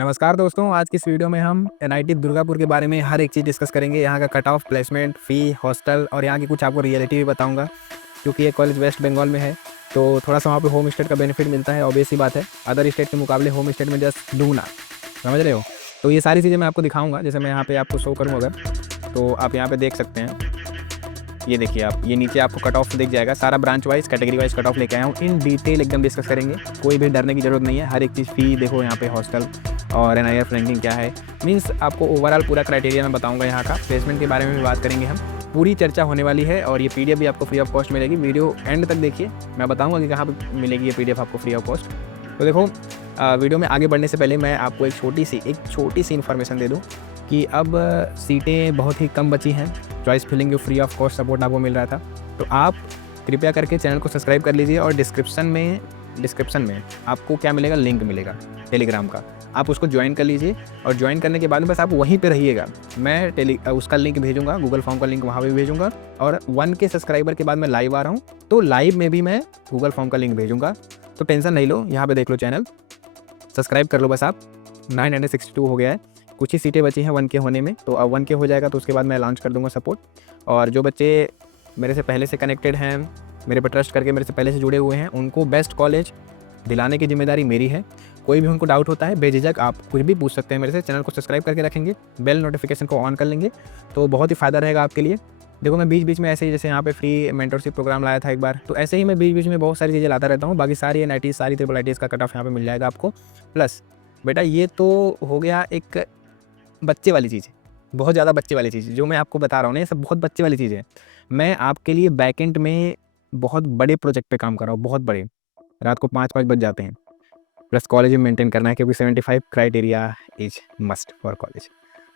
नमस्कार दोस्तों, आज की इस वीडियो में हम एनआईटी दुर्गापुर के बारे में हर एक चीज़ डिस्कस करेंगे। यहाँ का कट ऑफ, प्लेसमेंट, फ़ी, हॉस्टल और यहाँ की कुछ आपको रियलिटी भी बताऊँगा। क्योंकि ये कॉलेज वेस्ट बंगाल में है, तो थोड़ा-सा वहाँ पे होम स्टेट का बेनिफिट मिलता है, ऑब्वियस सी बात है। अदर स्टेट के मुकाबले होम स्टेट में जस्ट दुगुना, समझ रहे हो? तो ये सारी चीज़ें मैं आपको दिखाऊँगा। जैसे मैं यहाँ पे आपको शो करूँ अगर, तो आप यहाँ पे देख सकते हैं। ये देखिए आप, ये नीचे आपको कट ऑफ दिख जाएगा। सारा branch wise, category wise cut off लेके आया हूँ। इन डिटेल एकदम डिस्कस करेंगे। कोई भी डरने की ज़रूरत नहीं है। हर एक चीज़, फ़ी देखो यहाँ पे, हॉस्टल और एनआईएफ रैंकिंग क्या है, मीन्स आपको ओवरऑल पूरा क्राइटेरिया मैं बताऊंगा। यहाँ का प्लेसमेंट के बारे में भी बात करेंगे हम। पूरी चर्चा होने वाली है और ये पीडीएफ भी आपको फ्री ऑफ कॉस्ट मिलेगी। वीडियो एंड तक देखिए, मैं बताऊंगा कि कहाँ पर मिलेगी ये पीडीएफ आपको फ्री ऑफ कॉस्ट। तो देखो, वीडियो में आगे बढ़ने से पहले मैं आपको एक छोटी सी इन्फॉर्मेशन दे दूँ कि अब सीटें बहुत ही कम बची हैं। चॉइस फिलिंग जो फ्री ऑफ कॉस्ट सपोर्ट आपको मिल रहा था, तो आप कृपया करके चैनल को सब्सक्राइब कर लीजिए। और डिस्क्रिप्शन में आपको क्या मिलेगा, लिंक मिलेगा टेलीग्राम का। आप उसको ज्वाइन कर लीजिए और ज्वाइन करने के बाद में बस आप वहीं पे रहिएगा। मैं उसका लिंक भेजूंगा, गूगल फॉर्म का लिंक वहाँ पे भेजूंगा। और 1K सब्सक्राइबर के बाद मैं लाइव आ रहा हूँ, तो लाइव में भी मैं गूगल फॉर्म का लिंक भेजूंगा। तो टेंशन नहीं लो, यहाँ पे देख लो, चैनल सब्सक्राइब कर लो बस आप। 962 हो गया है, कुछ ही सीटें बची हैं 1K होने में। तो अब 1K हो जाएगा तो उसके बाद मैं लॉन्च कर दूंगा सपोर्ट। और जो बच्चे मेरे से पहले से कनेक्टेड हैं, मेरे पर ट्रस्ट करके मेरे से पहले से जुड़े हुए हैं, उनको बेस्ट कॉलेज दिलाने की जिम्मेदारी मेरी है। कोई भी उनको डाउट होता है, बेझिझक आप कुछ भी पूछ सकते हैं मेरे से। चैनल को सब्सक्राइब करके रखेंगे, बेल नोटिफिकेशन को ऑन कर लेंगे, तो बहुत ही फ़ायदा रहेगा आपके लिए। देखो, मैं बीच बीच में ऐसे ही, जैसे यहाँ पे फ्री मेंटरशिप प्रोग्राम लाया था एक बार, तो ऐसे ही मैं बीच बीच में बहुत सारी चीज़ें लाता रहता हूँ। बाकी सारी एनआईटी, सारी ट्रिपल आईटीज़ का कट ऑफ यहाँ पे मिल जाएगा आपको। प्लस बेटा, ये तो हो गया एक बच्चे वाली चीज़ है, बहुत ज़्यादा बच्चे वाली चीज़ जो मैं आपको बता रहा हूँ ना, ये सब बहुत बच्चे वाली चीज़ है। मैं आपके लिए बैकएंड में बहुत बड़े प्रोजेक्ट पे काम कर रहा हूँ, बहुत बड़े। रात को 5-5 बज जाते हैं। प्लस कॉलेज में मेंटेन करना है, क्योंकि 75 criteria is must for college.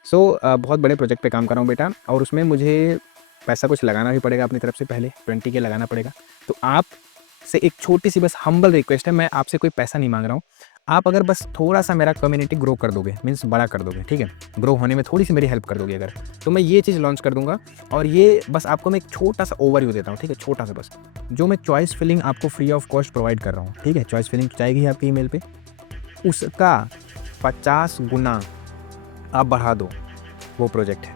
So बहुत बड़े प्रोजेक्ट पे काम कर रहा हूँ बेटा, और उसमें मुझे पैसा कुछ लगाना भी पड़ेगा अपनी तरफ से। पहले 20K लगाना पड़ेगा। तो आप से एक छोटी सी बस हम्बल रिक्वेस्ट है, मैं आपसे कोई पैसा नहीं मांग रहा हूँ। आप अगर बस थोड़ा सा मेरा कम्युनिटी ग्रो कर दोगे, मीन्स बड़ा कर दोगे, ठीक है, ग्रो होने में थोड़ी सी मेरी हेल्प कर दोगे अगर, तो मैं ये चीज़ लॉन्च कर दूंगा। और ये बस आपको मैं एक छोटा सा ओवरव्यू देता हूँ, ठीक है, छोटा सा बस। जो मैं चॉइस फिलिंग आपको फ्री ऑफ कॉस्ट प्रोवाइड कर रहा हूँ, ठीक है, चॉइस फिलिंग जाएगी आपके ईमेल पे, उसका 50 गुना आप बढ़ा दो। वो प्रोजेक्ट है,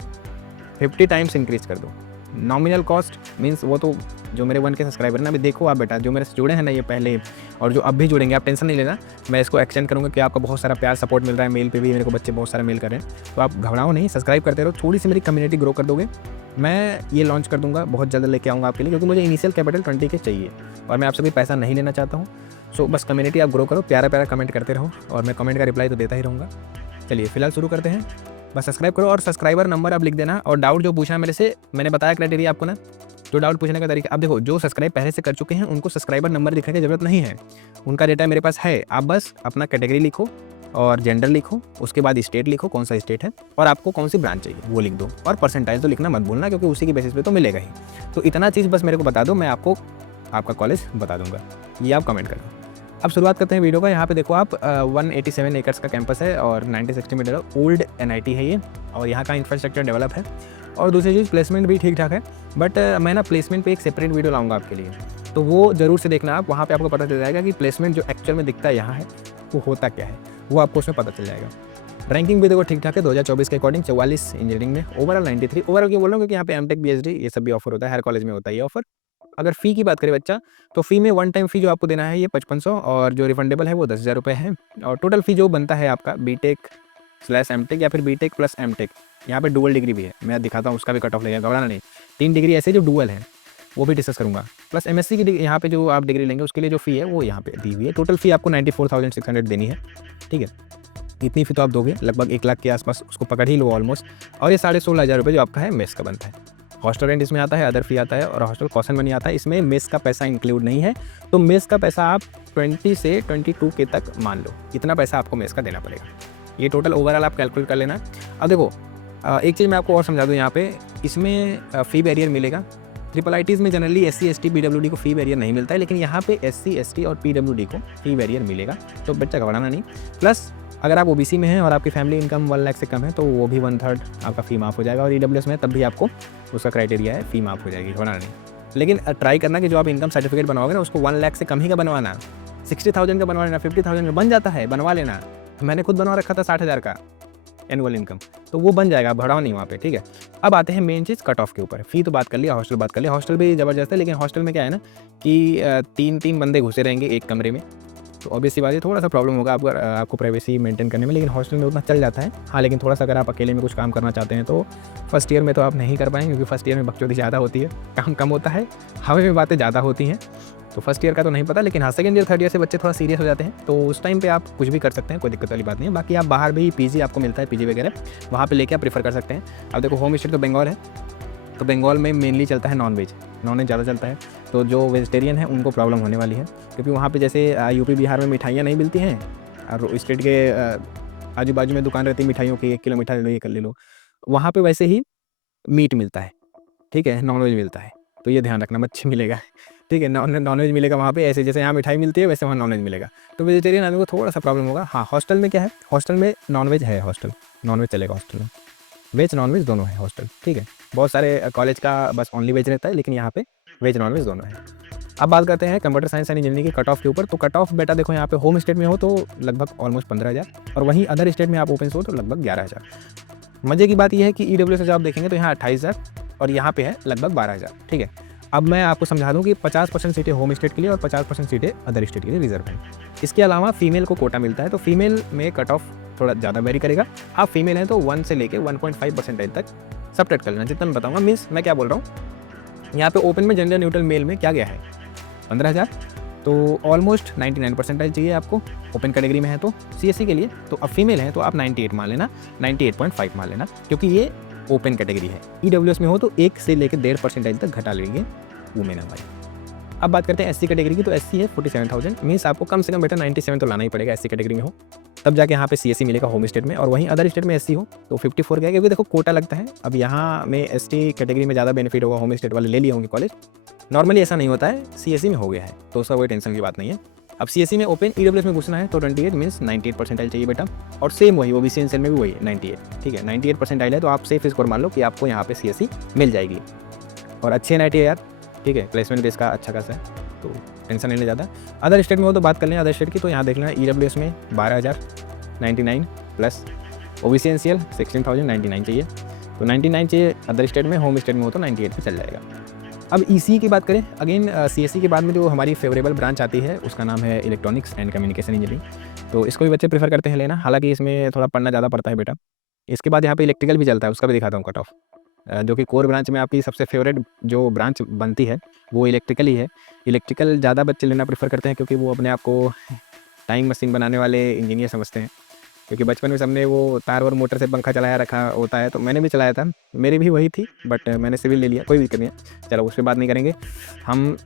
50 टाइम्स इंक्रीज कर दो। नॉमिनल कॉस्ट मीन्स वो तो जो मेरे 1K सब्सक्राइबर ना, अभी देखो आप बेटा, जो मेरे से जुड़े हैं ना ये पहले, और जो अब भी जुड़ेंगे, आप टेंशन नहीं लेना। मैं इसको एक्सटेंड करूँगा कि आपका बहुत सारा प्यार सपोर्ट मिल रहा है। मेल पे भी मेरे को बच्चे बहुत सारा मेल कर रहे हैं, तो आप घबराओ नहीं, सब्सक्राइब करते रहो। थोड़ी सी मेरी कम्युनिटी ग्रो कर दोगे, मैं ये लॉन्च कर दूंगा, बहुत जल्द लेके आऊँगा आपके लिए, क्योंकि मुझे इनिशियल कैपिटल 20K चाहिए और मैं आपसे कोई पैसा नहीं लेना चाहता हूँ। सो बस कम्युनिटी आप ग्रो करो, प्यारा प्यारा कमेंट करते रहो, और मैं कमेंट का रिप्लाई तो देता ही रहूँगा। चलिए फिलहाल शुरू करते हैं। बस सब्सक्राइब करो और सब्सक्राइबर नंबर आप लिख देना। और डाउट जो पूछना मेरे से, मैंने बताया क्राइटेरिया आपको ना, जो डाउट पूछने का तरीका। अब देखो, जो सब्सक्राइब पहले से कर चुके हैं उनको सब्सक्राइबर नंबर लिखने की जरूरत नहीं है, उनका डेटा मेरे पास है। आप बस अपना कैटेगरी लिखो और जेंडर लिखो, उसके बाद स्टेट लिखो, कौन सा स्टेट है, और आपको कौन सी ब्रांच चाहिए वो लिख दो। और परसेंटाइज तो लिखना मत भूलना, क्योंकि उसी के बेसिस पे तो मिलेगा ही। तो इतना चीज़ बस मेरे को बता दो, मैं आपको आपका कॉलेज बता दूंगा। ये आप कमेंट कर दो। अब शुरुआत करते हैं वीडियो का। यहाँ पे देखो आप, 187 एकर्स का कैंपस है और 90-60 मीटर ओल्ड एनआईटी है ये, और यहाँ का इंफ्रास्ट्रक्चर डेवलप है। और दूसरी चीज़, प्लेसमेंट भी ठीक ठाक है। बट मैं ना प्लेसमेंट पे एक सेपरेट वीडियो लाऊंगा आपके लिए, तो वो ज़रूर से देखना आप। वहाँ पे आपको पता चल जाएगा कि प्लेसमेंट जो एक्चुअल में दिखता है यहाँ है, वो होता क्या है, वो आपको उसमें पता चल जाएगा। रैंकिंग भी देखो ठीक ठाक है, 2024 के अकॉर्डिंग 44 इंजीनियरिंग में, ओवरऑल 93। ओवरऑल क्यों बोल रहा हूँ, क्योंकि यहाँ पे एमटेक, पीएचडी ये सब भी ऑफर होता है, हर कॉलेज में होता है ये ऑफर। अगर फ़ी की बात करें बच्चा, तो फ़ी में 1 टाइम फ़ी जो आपको देना है ये 5500, और जो रिफंडेबल है वो 10,000 रुपये है। और टोटल फ़ी जो बनता है आपका बीटेक/एमटेक या फिर बीटेक प्लस एमटेक, यहाँ पे डुअल डिग्री भी है, मैं दिखाता हूँ उसका भी कट ऑफ लगेगा, घबराना नहीं। 3 डिग्री ऐसे जो डुअल है वो भी डिस्कस करूँगा। प्लस एमएससी की डिग्री, यहाँ पे जो आप डिग्री लेंगे उसके लिए जो फ़ी है वो यहाँ पे दी हुई है। टोटल फ़ी आपको 94,600 देनी है, ठीक है। इतनी फ़ी तो आप दोगे, लगभग 1 लाख के आसपास उसको पकड़ ही लो ऑलमोस्ट। और ये 16,500 रुपये जो आपका है मेस का बनता है। हॉस्टल रेंट इसमें आता है, अदर फी आता है, और हॉस्टल कॉशन मनी आता है। इसमें मेस का पैसा इंक्लूड नहीं है, तो मेस का पैसा आप 20 से 22K तक मान लो, इतना पैसा आपको मेस का देना पड़ेगा। ये टोटल ओवरऑल आप कैलकुलेट कर लेना। अब देखो, एक चीज़ मैं आपको और समझा दूँ यहाँ पे, इसमें फ़ी बैरियर मिलेगा। ट्रिपल आईटीज़ में जनरली SC ST PWD को फ़ी बैरियर नहीं मिलता है, लेकिन यहाँ पे SC ST और PWD को फ़ी बैरियर मिलेगा, तो बच्चा घबराना नहीं। प्लस अगर आप OBC में हैं और आपकी फैमिली इनकम 1 लाख से कम है, तो वो भी 1/3 आपका फ़ी माफ़ हो जाएगा। और EWS में तब भी आपको उसका क्राइटेरिया है, फ़ी माफ़ हो जाएगी, घबराना नहीं। लेकिन ट्राई करना कि जो आप इनकम सर्टिफिकेट बनवाओगे ना, उसको 1 लाख से कम ही का बनवाना। 60,000 का बनवा लेना, 50,000 का बन जाता है, बनवा लेना। मैंने खुद बनवा रखा था 60,000 का एनुअल इनकम, तो वो बन जाएगा, बढ़ाओ नहीं वहाँ पे, ठीक है। अब आते हैं मेन चीज़ कट ऑफ के ऊपर। फ़ी तो बात कर लिया, हॉस्टल बात कर लिया। हॉस्टल भी ज़बरदस्त है, लेकिन हॉस्टल में क्या है ना कि 3-3 बंदे घुसे रहेंगे एक कमरे में, तो ऑब्वियस सी बात है थोड़ा सा प्रॉब्लम होगा आपको प्राइवेसी मेंटेन करने में, लेकिन हॉस्टल में उतना चल जाता है। हाँ, लेकिन थोड़ा सा अगर आप अकेले में कुछ काम करना चाहते हैं तो फर्स्ट ईयर में तो आप नहीं कर पाएंगे, क्योंकि फर्स्ट ईयर में बकचोदी ज़्यादा होती है, काम कम होता है, हवा में बातें ज़्यादा होती हैं। तो फर्स्ट ईयर का तो नहीं पता, लेकिन हाँ सेकंड ईयर थर्ड ईयर से बच्चे थोड़ा सीरियस हो जाते हैं, तो उस टाइम पे आप कुछ भी कर सकते हैं, कोई दिक्कत वाली बात नहीं है। बाकी आप बाहर भी पीजी आपको मिलता है, पीजी वगैरह वहाँ पे लेके आप प्रीफर कर सकते हैं। अब देखो होम स्टे तो बंगाल है, तो बंगाल में मेनली चलता है नॉन वेज ज़्यादा चलता है, तो जो वेजिटेरियन है उनको प्रॉब्लम होने वाली है, क्योंकि वहाँ पे जैसे यूपी बिहार में मिठाइयाँ नहीं मिलती हैं, और स्टेट के आजू बाजू में दुकान रहती है मिठाइयों की, 1 किलो मिठाई ले लो, ये कर ले लो, वहाँ पे वैसे ही मीट मिलता है, ठीक है, नॉन वेज मिलता है, तो ये ध्यान रखना, मच्छी मिलेगा, ठीक है, नॉन वेज मिलेगा वहाँ पे, ऐसे जैसे यहाँ मिठाई मिलती है वैसे वहाँ नॉन वेज मिलेगा, तो वेजिटेरियन आदमी को थोड़ा सा प्रॉब्लम होगा। हाँ, हॉस्टल में क्या है, हॉस्टल में नॉन वेज है, हॉस्टल नॉन वेज चलेगा, हॉस्टल में वेज नॉन वेज दोनों है हॉस्टल, ठीक है। बहुत सारे कॉलेज का बस ओनली वेज रहता है, लेकिन यहाँ पे वेज नॉन वेज दोनों है। अब बात करते हैं कंप्यूटर साइंस एंड इंजीनियरिंग की कट ऑफ के ऊपर। तो कट ऑफ बेटा देखो, यहाँ पे होम स्टेट में हो तो लगभग ऑलमोस्ट 15,000, और वहीं अदर स्टेट में आप ओपन से हो तो लगभग 11,000। मज़े की बात यह है कि ईडब्ल्यूएस से आप देखेंगे तो यहाँ 28,000 और यहाँ पे है लगभग 12,000, ठीक है। अब मैं आपको समझा दूँ कि 50% सीटें होम स्टेट के लिए और 50% सीटें अदर स्टेट के लिए रिजर्व हैं। इसके अलावा फीमेल को कोटा मिलता है, तो फीमेल में कट ऑफ थोड़ा ज़्यादा वेरी करेगा। आप फीमेल हैं तो 1 से लेके 1.5% तक सब्ट्रैक्ट कर लेना, जितना मैं बताऊँगा। मीन्स मैं क्या बोल रहा हूँ, यहाँ पे ओपन में जेंडर न्यूट्रल मेल में क्या गया है 15,000, तो ऑलमोस्ट 99 परसेंटाइल चाहिए आपको ओपन कैटेगरी में है तो सीएससी के लिए। तो अब फीमेल है तो आप 98 मान लेना, 98.5 मान लेना, क्योंकि ये ओपन कैटेगरी है। ईडब्ल्यूएस में हो तो 1 से लेकर 1.5% तक घटा लेंगे वुमेन हमारी। अब बात करते हैं एससी कैटेगरी की, तो एससी है 47,000, मीन्स आपको कम से कम बेटा 97 तो लाना ही पड़ेगा एससी कैटेगरी में हो, तब जाके यहाँ पे सीएससी मिलेगा होम स्टेट में। और वहीं अदर स्टेट में एससी हो तो 54 गया, क्योंकि देखो कोटा लगता है। अब यहाँ में एसटी कैटेगरी में ज़्यादा बेनिफिट होगा, होम स्टेट वाले ले लिए होंगे कॉलेज, नॉर्मली ऐसा नहीं होता है, सीएससी में हो गया है तो उसका कोई टेंशन की बात नहीं है। अब सीएससी में ओपन ईडब्ल्यूएस में घुसना है तो 28 मीन्स 98 परसेंटाइल चाहिए बेटा, और सेम वही ओबीसी एनसीएल में भी वही 98, ठीक है। 98 परसेंटाइल है तो आप सेफ स्कोर मान लो कि आपको यहाँ पे सीएससी मिल जाएगी, और अच्छे एनआईटी है यार, ठीक है, प्लेसमेंट बेस का अच्छा खासा है, तो टेंशन नहीं ले ज़्यादा। अदर स्टेट में हो तो बात कर लें अदर स्टेट की, तो यहाँ देख लेना ईडब्ल्यूएस में 12,099 प्लस ओबीसी एनसीएल 16,099 चाहिए, तो 99 चाहिए अदर स्टेट में, होम स्टेट में हो तो 98 पे चल जाएगा। अब ईसी की बात करें, अगेन सीएससी के बाद में जो हमारी फेवरेबल ब्रांच आती है उसका नाम है इलेक्ट्रॉनिक्स एंड कम्युनिकेशन इंजीनियरिंग, तो इसको भी बच्चे प्रेफर करते हैं लेना, हालांकि इसमें थोड़ा पढ़ना ज़्यादा पड़ता है बेटा। इसके बाद यहाँ पे इलेक्ट्रिकल भी चलता है, उसका भी दिखाता हूँ कट ऑफ, जो कि कोर ब्रांच में आपकी सबसे फेवरेट जो ब्रांच बनती है वो इलेक्ट्रिकल ही है। इलेक्ट्रिकल ज़्यादा बच्चे लेना प्रेफर करते हैं, क्योंकि वो अपने आप को टाइम मशीन बनाने वाले इंजीनियर समझते हैं, क्योंकि बचपन में सबने वो तार और मोटर से पंखा चलाया रखा होता है, तो मैंने भी चलाया था, मेरी भी वही थी, बट मैंने सिविल ले लिया, कोई दिक्कत नहीं है, चलो उस पर बात नहीं करेंगे, हम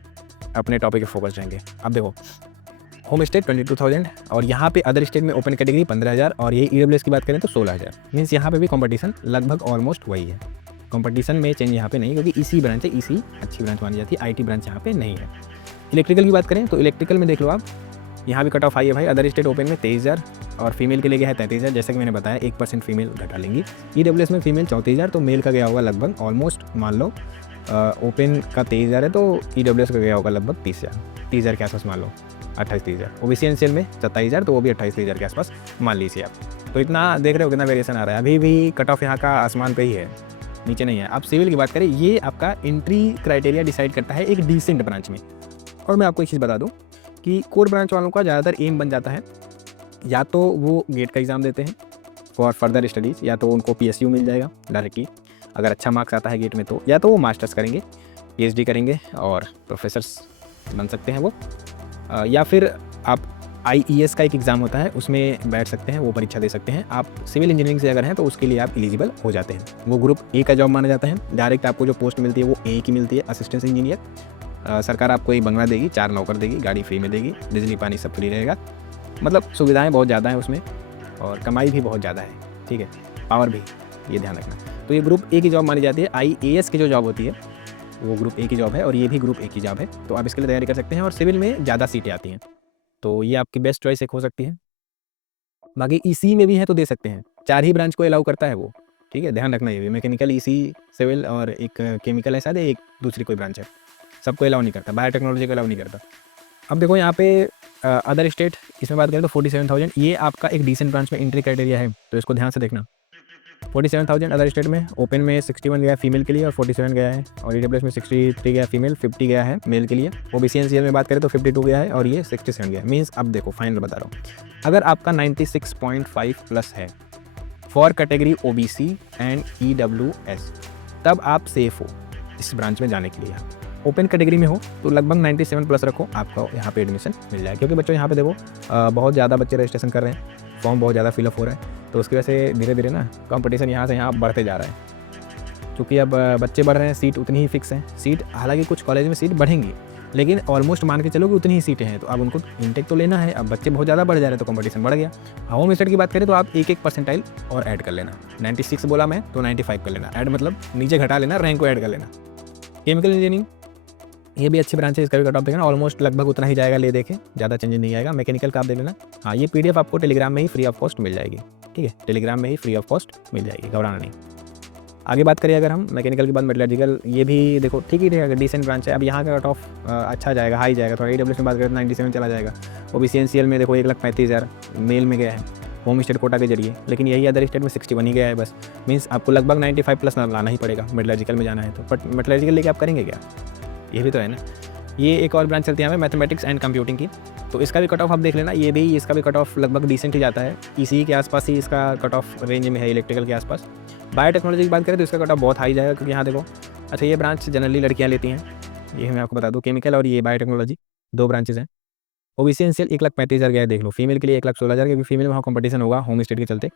अपने टॉपिक पे फोकस रहेंगे। अब देखो होम स्टेट 22,000, और यहाँ पे अदर स्टेट में ओपन कैटेगरी 15,000, और ये ईडब्ल्यूएस की बात करें तो 16,000, मीन्स यहाँ पे भी कंपटीशन लगभग ऑलमोस्ट वही है, कंपटीशन में चेंज यहाँ पे नहीं, क्योंकि इसी ब्रांच है, इसी अच्छी ब्रांच मानी जाती है, आईटी ब्रांच यहाँ पे नहीं है। इलेक्ट्रिकल की बात करें तो इलेक्ट्रिकल में देख लो आप, यहाँ भी कट ऑफ आई है भाई, अदर स्टेट ओपन में 23,000 और फीमेल के लिए गया है 33,000, जैसे कि मैंने बताया 1% फीमेल घटा लेंगी। ईडब्ल्यूएस में फीमेल 34,000, तो मेल का गया होगा लगभग ऑलमोस्ट मान लो ओपन का 23,000 है तो ईडब्ल्यूएस का गया होगा लगभग 30,000 के आसपास मान लो, 28-30,000। ओबीसी एनसीएल में 27,000, तो वो भी 28-30,000 के आसपास मान लीजिए आप। तो इतना देख रहे हो कितना वेरिएशन आ रहा है, अभी भी कट ऑफ यहाँ का आसमान पे ही है, नीचे नहीं है। अब सिविल की बात करें, ये आपका एंट्री क्राइटेरिया डिसाइड करता है एक डिसेंट ब्रांच में। और मैं आपको एक चीज़ बता दूँ कि कोर ब्रांच वालों का ज़्यादातर एम बन जाता है, या तो वो गेट का एग्ज़ाम देते हैं फॉर फर्दर स्टडीज़, या तो उनको पीएसयू मिल जाएगा डायरेक्टली अगर अच्छा मार्क्स आता है गेट में, तो या तो वो मास्टर्स करेंगे, पीएचडी करेंगे और प्रोफेसर्स बन सकते हैं वो, या फिर आप आईईएस का एक एग्ज़ाम होता है उसमें बैठ सकते हैं, वो परीक्षा दे सकते हैं। आप सिविल इंजीनियरिंग से अगर हैं तो उसके लिए आप एलिजिबल हो जाते हैं, वो ग्रुप ए का जॉब माना जाता है। डायरेक्ट आपको जो पोस्ट मिलती है वो ए की मिलती है, असिस्टेंट इंजीनियर। सरकार आपको एक बंगला देगी, 4 नौकर देगी, गाड़ी फ्री में देगी, बिजली पानी सब फ्री रहेगा, मतलब सुविधाएं बहुत ज़्यादा हैं उसमें, और कमाई भी बहुत ज़्यादा है, ठीक है, पावर भी, ये ध्यान रखना। तो ये ग्रुप ए की जॉब मानी जाती है। आईएएस की जो जॉब होती है वो ग्रुप ए की जॉब है, और ये भी ग्रुप ए की जॉब है, तो आप इसके लिए तैयारी कर सकते हैं। और सिविल में ज़्यादा सीटें आती हैं, तो ये आपकी बेस्ट चॉइस एक हो सकती है। बाकी ईसी में भी है तो दे सकते हैं, 4 ही ब्रांच को अलाउ करता है वो, ठीक है, ध्यान रखना। ये भी मैकेनिकल, ईसी, सिविल और एक केमिकल है शायद, एक दूसरी कोई ब्रांच है, सबको अलाउ नहीं करता, बायोटेक्नोलॉजी को अलाउ नहीं करता। अब देखो यहाँ पे अदर स्टेट इसमें बात करें तो 47,000, ये आपका एक डिसेंट ब्रांच में एंट्री क्राइटेरिया है, तो इसको ध्यान से देखना। 47,000 अदर स्टेट में। ओपन में 61 गया फीमेल के लिए और 47 गया है, और EWS में 63 गया फीमेल, 50 गया है मेल के लिए। OBC NCL में बात करें तो 52 गया है और ये 67 गया है। मीन्स अब देखो फाइनल बता रहा हूँ, अगर आपका 96.5 प्लस है for category OBC and EWS, तब आप सेफ हो इस ब्रांच में जाने के लिए। ओपन कैटेगरी में हो तो लगभग 97 प्लस रखो, आपको यहाँ पे एडमिशन मिल जाएगा। क्योंकि बच्चों यहाँ पे देखो बहुत ज़्यादा बच्चे रजिस्ट्रेशन कर रहे हैं, फॉर्म बहुत ज़्यादा फिलअप हो रहा है, तो उसकी वजह से धीरे धीरे ना कंपटीशन यहाँ से यहाँ बढ़ते जा रहा है। क्योंकि अब बच्चे बढ़ रहे हैं, सीट उतनी ही फिक्स है। सीट हालांकि कुछ कॉलेज में सीट बढ़ेंगी, लेकिन ऑलमोस्ट मान के चलो कि उतनी ही सीटें हैं, तो अब उनको इनटेक तो लेना है। अब बच्चे बहुत ज़्यादा बढ़ जा रहे हैं तो कंपटीशन बढ़ गया। होम स्टेट की बात करें तो आप एक परसेंटाइल और ऐड कर लेना। 96 बोला मैं तो 95 कर लेना, ऐड मतलब नीचे घटा लेना, रैंक को ऐड कर लेना। केमिकल इंजीनियरिंग ये भी अच्छी ब्रांच है, इसका भी कट ऑफ देखना ऑलमोस्ट लगभग उतना ही जाएगा, ले देखें ज़्यादा चेंज नहीं आएगा। मैकेनिकल का आप देख लेना। हाँ, ये PDF आपको टेलीग्राम में ही फ्री ऑफ कॉस्ट मिल जाएगी, ठीक है, टेलीग्राम में ही फ्री ऑफ कॉस्ट मिल जाएगी, घबराना नहीं। आगे बात करें अगर हम मैकेनिकल के बाद मेटलर्जिकल, ये भी देखो ठीक ही रहेगा, डिसेंट ब्रांच है। अब यहाँ का कट ऑफ अच्छा जाएगा, हाई जाएगा थोड़ा। EWS में बात करें तो 97 चला जाएगा। OBC NCL में देखो 1,35,000 मेल में गया है होम स्टेट कोटा के जरिए, लेकिन यही अदर स्टेट में 61 ही गया है बस। मीन्स आपको लगभग 95 प्लस लाना ही पड़ेगा मेटलर्जिकल में जाना है तो। बट मेटलर्जिकल लेके आप करेंगे क्या, ये भी तो है ना। ये एक और ब्रांच चलती है हमें मैथमेटिक्स एंड कंप्यूटिंग की, तो इसका भी कट ऑफ आप देख लेना। ये भी इसका भी कट ऑफ लगभग डिसेंट ही जाता है, इसी के आसपास ही इसका कट ऑफ रेंज में है, इलेक्ट्रिकल के आसपास। बायोटेक्नोलॉजी की बात करें तो इसका कट ऑफ बहुत हाई जाएगा, क्योंकि यहाँ देखो अच्छा ये ब्रांच जनरली लड़कियाँ लेती हैं, ये मैं आपको बता दूँ। केमिकल और ये बायोटेक्नोलॉजी 2 ब्रांचेज हैं। OBC NCL 1,35,000 गया है, देख लो। फीमेल के लिए 1,16,000, क्योंकि फीमेल में वहाँ कंपटीशन होगा होम स्टेट के चलते।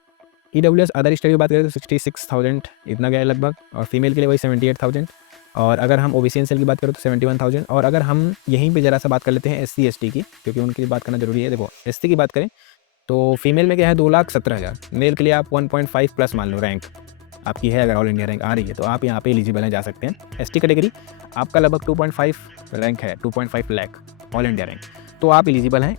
EWS अदर स्टेट की बात करें तो 66,000 इतना गया है लगभग, और फीमेल के लिए वही 78,000। और अगर हम OBC NCL की बात करें तो 71,000। और अगर हम यहीं पे ज़रा सा बात कर लेते हैं SC ST की, क्योंकि उनकी बात करना जरूरी है। देखो ST की बात करें तो फीमेल में क्या है 2,17,000, मेल के लिए आप 1.5 प्लस मान लो रैंक आपकी है। अगर ऑल इंडिया रैंक आ रही है तो आप यहाँ पे एलिजिबल हैं, जा सकते हैं। ST कैटेगरी आपका लगभग 2.5 रैंक है, 2.5 लाख ऑल इंडिया रैंक, तो आप एलिजिबल हैं,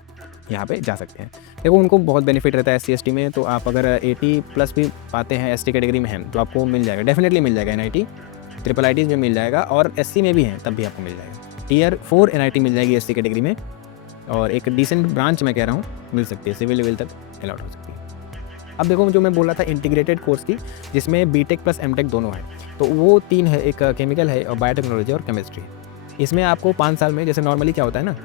यहाँ पे जा सकते हैं। देखो उनको बहुत बेनिफिट रहता है SC ST में, तो आप अगर 80 प्लस भी पाते हैं ST कैटेगरी में हैं तो आपको मिल जाएगा, डेफिनेटली मिल जाएगा। NIT ट्रिपल ITs में मिल जाएगा, और SC में भी हैं तब भी आपको मिल जाएगा। Tier 4 NIT मिल जाएगी SC कैटेगरी में, और एक डिसेंट ब्रांच में कह रहा हूँ मिल सकती है, सिविल लेवल तक अलाउड हो सकती है। अब देखो जो मैं बोल रहा था इंटीग्रेटेड कोर्स की, जिसमें BTech प्लस MTech दोनों है, तो वो 3 है, एक केमिकल है और बायोटेक्नोलॉजी और केमिस्ट्री। इसमें आपको 5 साल में, जैसे नॉर्मली क्या होता है ना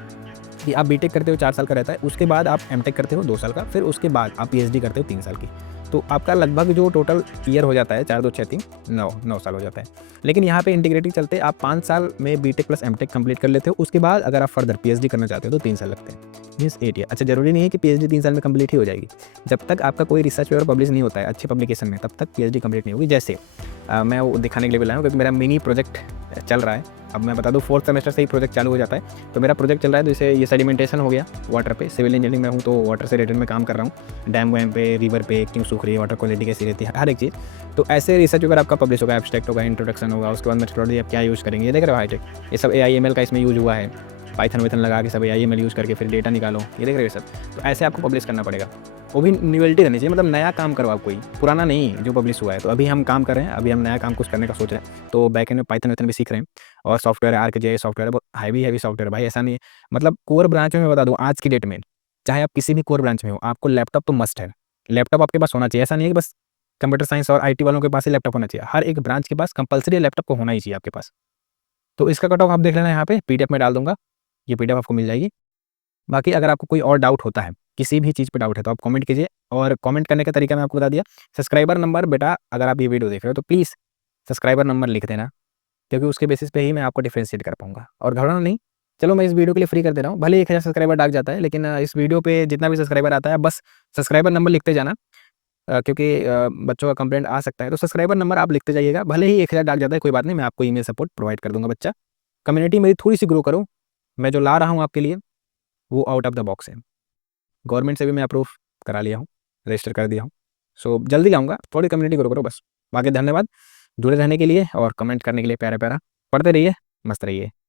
कि आप BTech करते हो 4 साल का रहता है, उसके बाद आप MTech करते हो 2 साल का, फिर उसके बाद आप PhD करते हो 3 साल की, तो आपका लगभग जो टोटल ईयर हो जाता है 4 2 6 3 9 साल हो जाता है। लेकिन यहाँ पे इंटीग्रेटेड चलते आप 5 साल में BTech प्लस MTech कंप्लीट कर लेते हो, उसके बाद अगर आप फर्दर PhD करना चाहते हो तो 3 साल लगते हैं, मीन्स 8 ईयर। अच्छा, जरूरी नहीं है कि PhD 3 साल में कंप्लीट ही हो जाएगी, जब तक आपका कोई रिसर्च पेपर पब्लिश नहीं होता है अच्छे पब्लिकेशन में, तब तक PhD कंप्लीट नहीं होगी। जैसे मैं वो दिखाने के लिए भी लाया हूँ, क्योंकि मेरा मिनी प्रोजेक्ट चल रहा है। अब मैं बता दूँ 4th सेमेस्टर से ही प्रोजेक्ट चालू हो जाता है, तो मेरा प्रोजेक्ट चल रहा है। तो इसे ये सेडिमेंटेशन हो गया वाटर पे, सिविल इंजीनियरिंग में हूँ तो वाटर से रिलेटेड में काम कर रहा हूँ। डैम वैम पे, रिवर पे क्यों सूख रही है, वाटर क्वालिटी कैसी रहती है, हर एक चीज़। तो ऐसे रिसर्च पेपर आपका पब्लिश होगा, एब्स्ट्रैक्ट होगा, इंट्रोडक्शन होगा, उसके बाद मेथोडोलॉजी आप क्या यूज़ करेंगे, ये देख रहे हो हाईटेक, ये सब AI ML का इसमें यूज़ हुआ है। पाइथन वाइथन लगा के सब AI ML यूज़ करके फिर डेटा निकालो, ये देख रहे हो सब। तो ऐसे आपको पब्लिश करना पड़ेगा, वो भी न्यूअलिटी रहनी चाहिए, मतलब नया काम करो आप, कोई पुराना नहीं जो पब्लिश हुआ है। तो अभी हम काम कर रहे हैं, अभी हम नया काम कुछ करने का सोच रहे हैं, तो बैकएंड में पाइथन वाइथन भी सीख रहे हैं। और सॉफ्टवेयर ArcGIS सॉफ्टवेयर है, बहुत हैवी सॉफ्टवेयर भाई, ऐसा नहीं है। मतलब कोर ब्रांच में मैं बता दूँ आज की डेट में, चाहे आप किसी भी कोर ब्रांच में हो, आपको लैपटॉप तो मस्ट है। लैपटॉप आपके पास होना चाहिए, ऐसा नहीं है कि बस कंप्यूटर साइंस और IT वालों के पास ही लैपटॉप होना चाहिए। हर एक ब्रांच के पास कंपलसरी लैपटॉप को होना ही चाहिए आपके पास। तो इसका कट ऑफ आप देख लेना, यहाँ पे PDF में डाल दूंगा, ये PDF आपको मिल जाएगी। बाकी अगर आपको कोई और डाउट होता है, किसी भी चीज़ पे डाउट है, तो आप कमेंट कीजिए। और कमेंट करने का तरीका मैं आपको बता दिया। सब्सक्राइबर नंबर बेटा, अगर आप ये वीडियो देख रहे हो तो प्लीज़ सब्सक्राइबर नंबर लिख देना, क्योंकि उसके बेसिस पे ही मैं आपको डिफरेंशिएट कर पाऊँगा। और घबराना नहीं, चलो मैं इस वीडियो के लिए फ्री कर दे रहा हूँ, भले 1000 सब्सक्राइबर डाक जाता है, लेकिन इस वीडियो पे जितना भी सब्सक्राइबर आता है बस सब्सक्राइबर नंबर लिखते जाना, क्योंकि बच्चों का कंप्लेंट आ सकता है, तो सब्सक्राइबर नंबर आप लिखते जाइएगा। भले ही 1000 डाक जाता है, कोई बात नहीं, मैं आपको ईमेल सपोर्ट प्रोवाइड कर दूँगा बच्चा। कम्युनिटी मेरी थोड़ी सी ग्रो करो, मैं जो ला रहा हूँ आपके लिए वो आउट ऑफ द बॉक्स है। गवर्नमेंट से भी मैं अप्रूव करा लिया हूँ, रजिस्टर कर दिया हूँ। सो जल्दी लाऊंगा, थोड़ी कम्युनिटी ग्रो करो बस। बाकी धन्यवाद जुड़े रहने के लिए और कमेंट करने के लिए, प्यारा प्यारा। पढ़ते रहिए, मस्त रहिए।